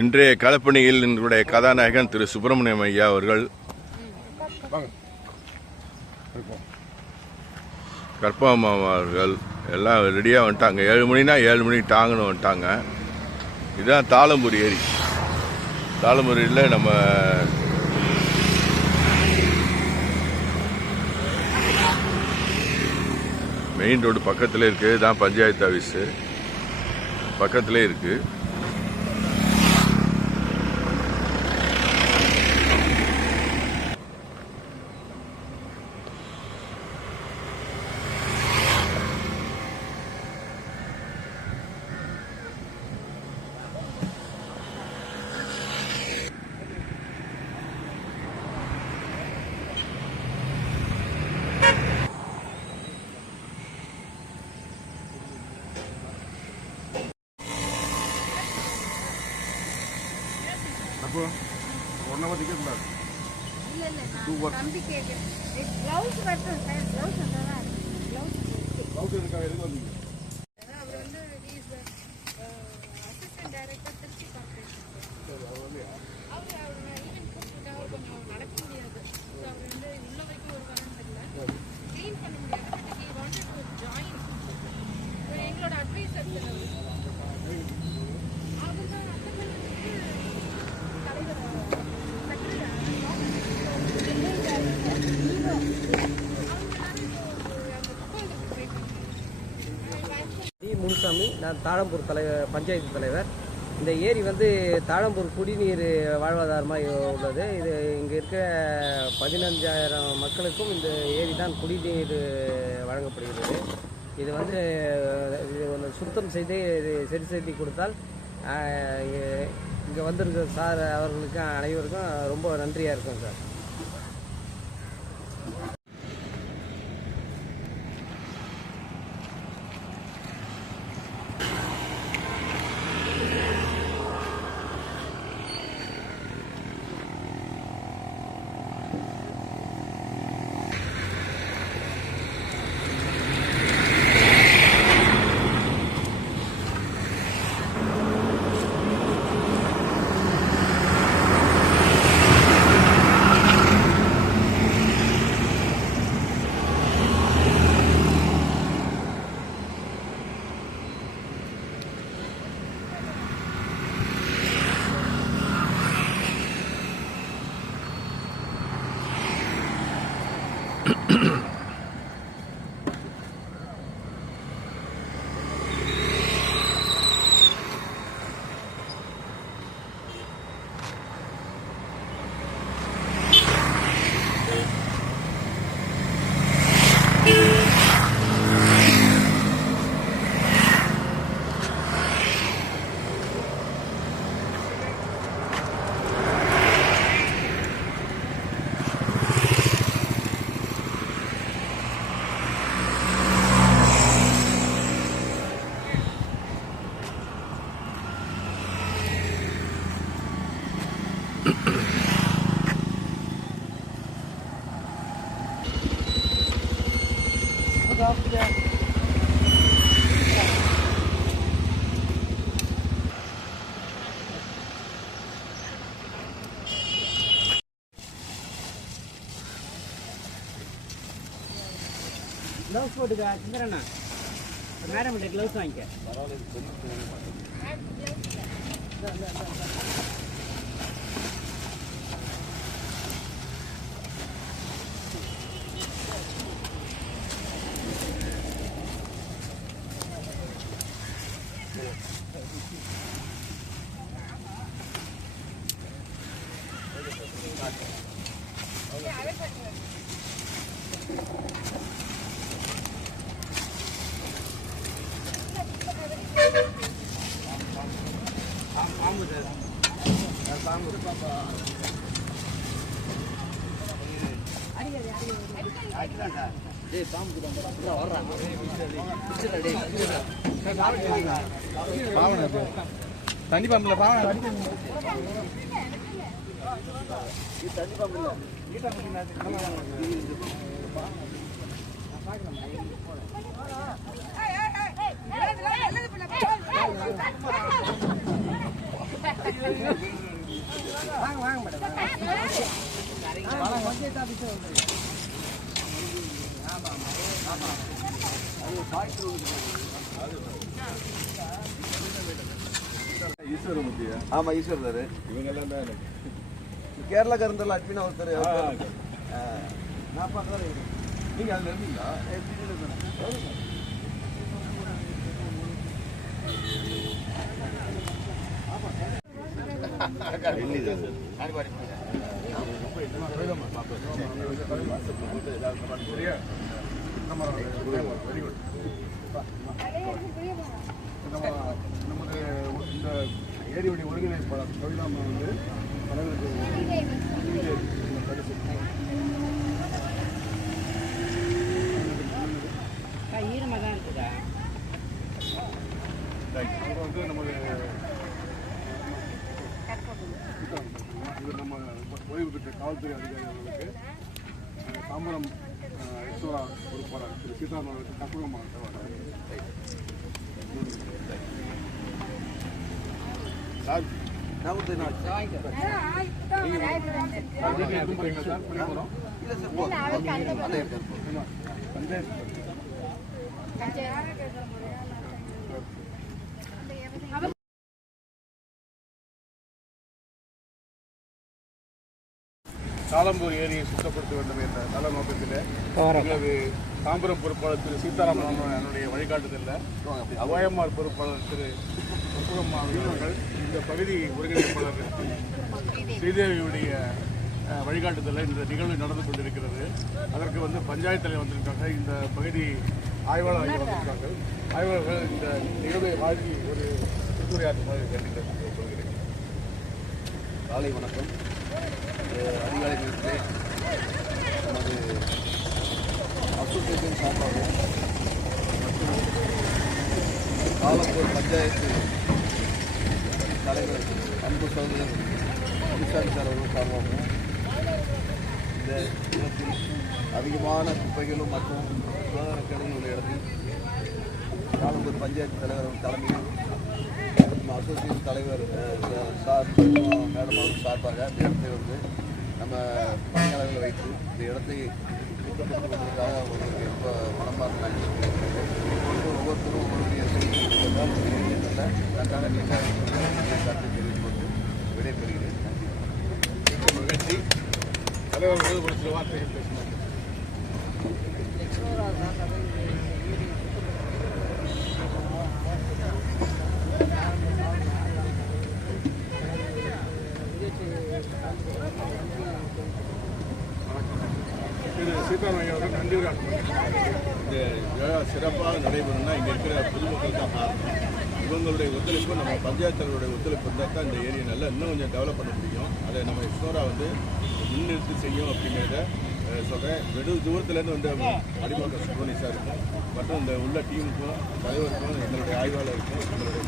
இன்றைய களப்பணியில் எங்களுடைய கதாநாயகன் திரு சுப்பிரமணியம் ஐயா அவர்கள் கற்பகம்மா அவர்கள் எல்லாம் ரெடியாக வந்துட்டாங்க. 7 மணினா 7 மணிக்கு டாங்கன்னு வந்துட்டாங்க. இதுதான் தாளம்பூர் ஏரி. தாளம்பூரில் நம்ம மெயின் ரோடு பக்கத்தில் இருக்குது. தான் பஞ்சாயத்து ஆஃபீஸு பக்கத்திலே இருக்குது. அப்போ ஒன்றை பற்றி கேட்கக்கூடாது. ப்ளவுஸ் இருக்கா? எதுக்கு வந்தீங்க? அவர் வந்து அசிஸ்டன்ட் டைரக்டர் திருச்சி கார்பரேஷன். அவர் கொஞ்சம் நடக்க முடியாது. அவர் வந்து உள்ள வைக்க ஒரு வரணும் இல்லை, க்ளீன் பண்ண முடியாது. But he wanted to join. எங்களோட அட்வைசர் அவர் தான் முனுசாமி. நான் தாழம்பூர் பஞ்சாயத்து தலைவர். இந்த ஏரி வந்து தாழம்பூர் குடிநீர் வாழ்வாதாரமாக உள்ளது. இது இங்கே இருக்க 15,000 மக்களுக்கும் இந்த ஏரி தான் குடிநீர் வழங்கப்படுகிறது. இது வந்து சுத்தம் செய்து சரி செய்து கொடுத்தால் இங்கே வந்திருக்கிற சார் அவர்களுக்கும் அனைவருக்கும் ரொம்ப நன்றியாக இருக்கும் சார். க்ளவுஸ் போட்டுக்கா சுந்தரண்ணா. மேடம் க்ளவுஸ் வாங்கிக்க. தண்ணி பம்பில் பாவனை வாங்க வாங்க மேடம் பஞ்சாயத்து ஆஃபீஸே வந்துருங்க. ஆமாம் ஆமாம் அது பாய்ச்சல் ஈஸ்வரமூர்த்தியா? ஆமா ஈஸ்வரர் இவங்க எல்லாம் தான் எனக்கு. கேரளா கருந்தல் அட்மின் ஒருத்தர் நான் பார்க்குறேன். நீங்க அதுல இருந்தீங்களா? Very good. நமது இந்த ஏரியுடைய ஒருங்கிணைப்பாளர் கவிதாமா வந்து தலைவருக்கு ஈரமாக தான் இருக்குதா? அப்புறம் வந்து நமது இவர் நம்ம ஓய்வு பெற்ற காவல்துறை அதிகாரி அவர்களுக்கு தாம்பரம் யசோரா பொறுப்பாளர் திரு சீதாராமன் அவர்களுக்கு தப்புகமாக சார் நாற்பத்தி நாலு எதுவும் போறீங்களா சார்? பண்ணிடுறோம். இல்லை சார் போதும் பஞ்சாயத்து தாளம்பூர் ஏரியை சுத்தப்படுத்த வேண்டும் என்ற நல்ல நோக்கத்தில் எங்களது தாம்பரம் பொறுப்பாளர் திரு சீதாராமன் என்னுடைய வழிகாட்டுதலில் அபாயமார் பொறுப்பாளர் திரு முருகம்மா அவர்கள் இந்த பகுதி ஒருங்கிணைப்பாளர் ஸ்ரீதேவியுடைய வழிகாட்டுதலில் இந்த நிகழ்வு நடந்து கொண்டிருக்கிறது. அதற்கு வந்து பஞ்சாயத்து தலைவர் வந்திருக்காங்க, இந்த பகுதி ஆய்வாளர் வந்திருக்காங்க. ஆய்வாளர்கள் இந்த நிகழ்வை வாழ்க்கை ஒரு திருத்துறையாற்றுமாறு வேண்டுகிறேன் சொல்கிறேன். காலை வணக்கம். அதிகாலை நேரத்தில் நமது அசோசியேஷன் சார்பாக மற்றும் தாளம்பூர் பஞ்சாயத்து தலைவர் அன்பு சகோதரர் அபிஷாக் சார் அவர்கள் சார்பாகவும் இந்த இடத்தில் அதிகமான குப்பைகளும் மற்றும் சுகாதாரக்கேடுகளும் உள்ள இடத்தில் தாளம்பூர் பஞ்சாயத்து தலைவர் தலைமையில் அசோசியேஷன் தலைவர் சார் மேடம் அவர்கள் சார்பாக இந்த இடத்தை வந்து நம்ம பணியாளர்களை வைத்து இந்த இடத்தை சுத்தப்படுத்திக் கொண்டதற்காக அவர்களுக்கு ரொம்ப மனமார்ந்த நன்றி சொல்லியிருக்கிறேன். ஒவ்வொருத்தரும் உங்களுடைய நன்றாக நீட்டாக கருத்தை தெரிவித்துக் கொண்டு விடைபெறுகிறேன். நன்றி. மகிழ்ச்சி. தலைவர்கள் ஒரு சில வார்த்தைகள் பேசினார். சீதாராமையா அவர்கள் நன்றி உரை இந்த விழா சிறப்பாக நடைபெறணும்னா இங்கே இருக்கிற பொதுமக்கள் தான் காரணம். இவங்களுடைய ஒத்துழைப்பு, நம்ம பஞ்சாயத்து தலைவருடைய ஒத்துழைப்பு இருந்தால் தான் இந்த ஏரியா நல்லா இன்னும் கொஞ்சம் டெவலப் பண்ண முடியும். அதை நம்ம எக்ஸ்னோரா வந்து முன்னிறுத்தி செய்யும் அப்படிங்கிறத சொல்கிறேன். வெகு தூரத்துலேருந்து வந்து அடிமக்கள் சுப்ரமணி சாருக்கும் மற்றும் இந்த உள்ள டீமுக்கும் தலைவருக்கும் எங்களுடைய ஆய்வாளருக்கும் எங்களுடைய